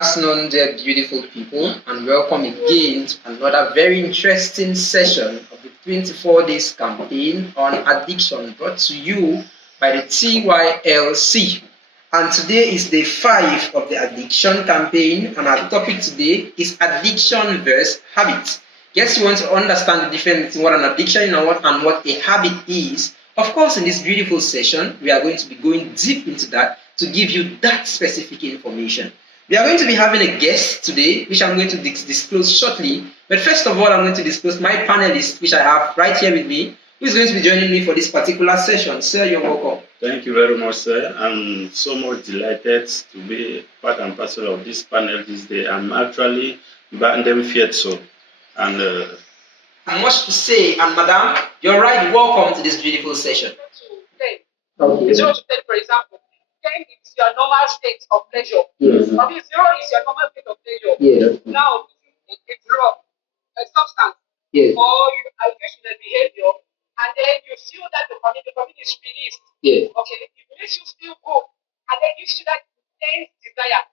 Afternoon, dear beautiful people, and welcome again to another very interesting session of the 24 days campaign on addiction brought to you by the TYLC. And today is day 5 of the addiction campaign, and our topic today is addiction versus habit. Guess you want to understand the difference between what an addiction is and what a habit is. Of course, in this beautiful session, we are going to be going deep into that to give you that specific information. We are going to be having a guest today, which I'm going to disclose shortly. But first of all, I'm going to disclose my panelist, which I have right here with me, who is going to be joining me for this particular session. Sir, you're welcome. Thank you very much, sir. I'm so much delighted to be part and parcel of this panel this day. I'm actually Bandem Fietso. And much to say, and madam, you're right. Welcome to this beautiful session. Okay. 0 to 10, for example. 10 is your normal state of pleasure. Yes. 0 is your normal state of pleasure. Yes. Now, you take a drug, a substance, yes, or you engage in a behavior, and then you feel that the dopamine is released. yes, Okay, it makes you feel good, and then gives you that intense desire.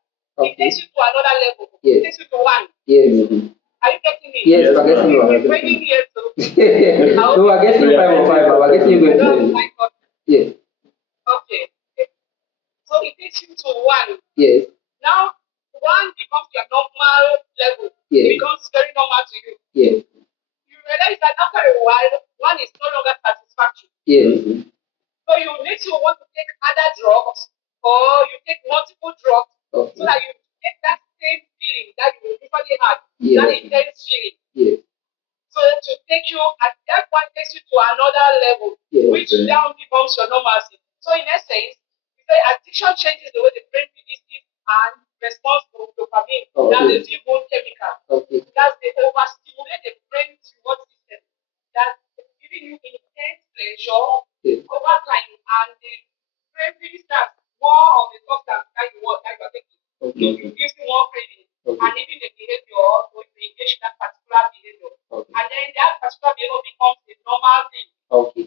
okay, It takes you to another level. Yes. It takes you to 1. yes, Are you getting me? yes, I guess you are. You're bringing here to. So I guess you 5 or 5, I guess you're going to. Yes, Okay. So it takes you to 1. yes, Now, 1 becomes your normal level. yes, It becomes very normal to you. yes, You realize that after a while, 1 is no longer satisfactory. yes, So you need to want to take other drugs, or you take multiple drugs, so okay, that you get that same feeling that you usually had, yes, that intense feeling. yes, So to take you, and that 1 takes you to another level, yes, which now becomes your normalcy. So in essence, we say addiction changes the way the brain releases and responds to dopamine. okay, That's the feel-good chemical. okay, That's the overstimulate the brain's reward system. That's giving you intense pleasure yes, over time, and the brain really starts more of the substance that you want, that you are taking. okay, It gives you more craving, okay, and even the behavior, when you engage in that particular behavior, okay, and then that particular behavior becomes a normal thing, okay,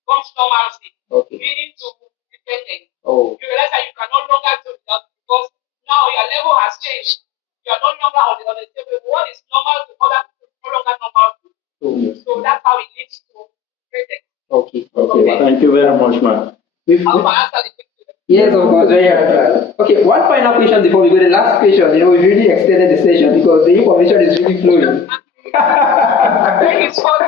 becomes normalcy, okay, leading to dependence. oh, You realize that you can no longer do that because now your level has changed. You are no longer on the table. What is normal to other people is no longer normal to you. oh, So that's how it leads to dependence. okay, okay, Okay. thank you very much, ma'am. How I answer the question? Yes, of course, very helpful. Okay, one final question before we go to the last question. We really extended the session because the information is really flowing. It's fun.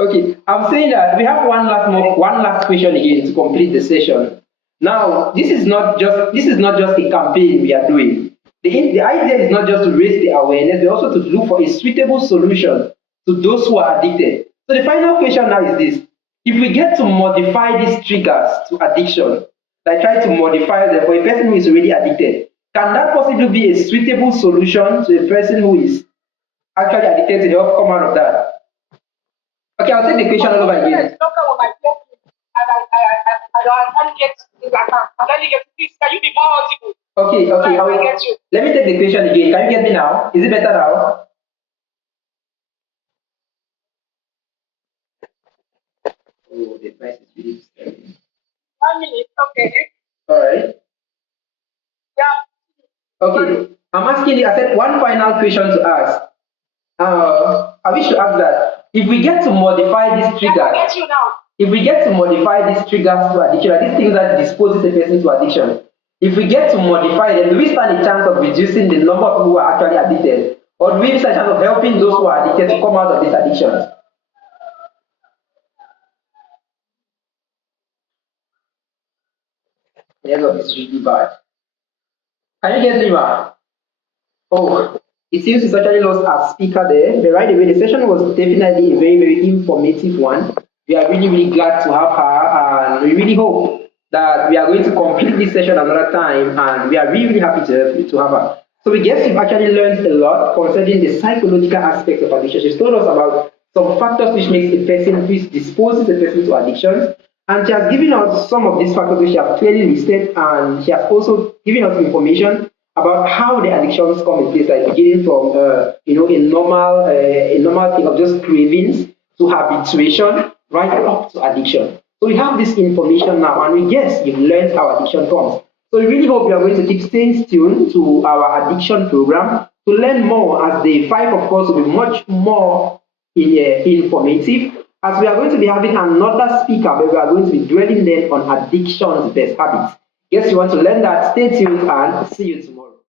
Okay, I'm saying that we have one last question again to complete the session. Now, this is not just a campaign we are doing. The idea is not just to raise the awareness, but also to look for a suitable solution to those who are addicted. So the final question now is this: if we get to modify these triggers to addiction, like try to modify them for a person who is already addicted, can that possibly be a suitable solution to a person who is actually addicted to help come out of that? Okay, I'll take the question all over again. Can you be more audible? Okay, I get you. let me take the question again. Can you get me now? Is it better now? Oh, the price is really disturbing. 1 minute, okay. All right. Yeah. Okay, I'm asking you, I said one final question to ask. I wish to ask that if we get to modify these I triggers, get you now. if we get to modify these triggers to addiction, like these things that disposes a person to addiction, if we get to modify them, do we stand a chance of reducing the number of people who are actually addicted? Or do we stand a chance of helping those who are addicted to come out of these addictions? Network is really bad. Can you get me, ma? Oh, it seems it's actually lost our speaker there. But right away, the session was definitely a very, very informative one. We are really, really glad to have her, and we really hope that we are going to complete this session another time, and we are really, really happy to have her. So we guess we've actually learned a lot concerning the psychological aspects of addiction. She's told us about some factors which makes a person, which disposes a person to addictions, and she has given us some of these factors which she has clearly listed, and she has also given us information about how the addictions come in place, like beginning from a normal thing of just cravings to habituation, right up to addiction. So we have this information now, and we guess you've learned how addiction comes. So we really hope you are going to keep staying tuned to our addiction program to learn more, as day 5 of course will be much more informative, as we are going to be having another speaker where we are going to be dwelling then on addiction's best habits. Yes, you want to learn that? Stay tuned and see you tomorrow.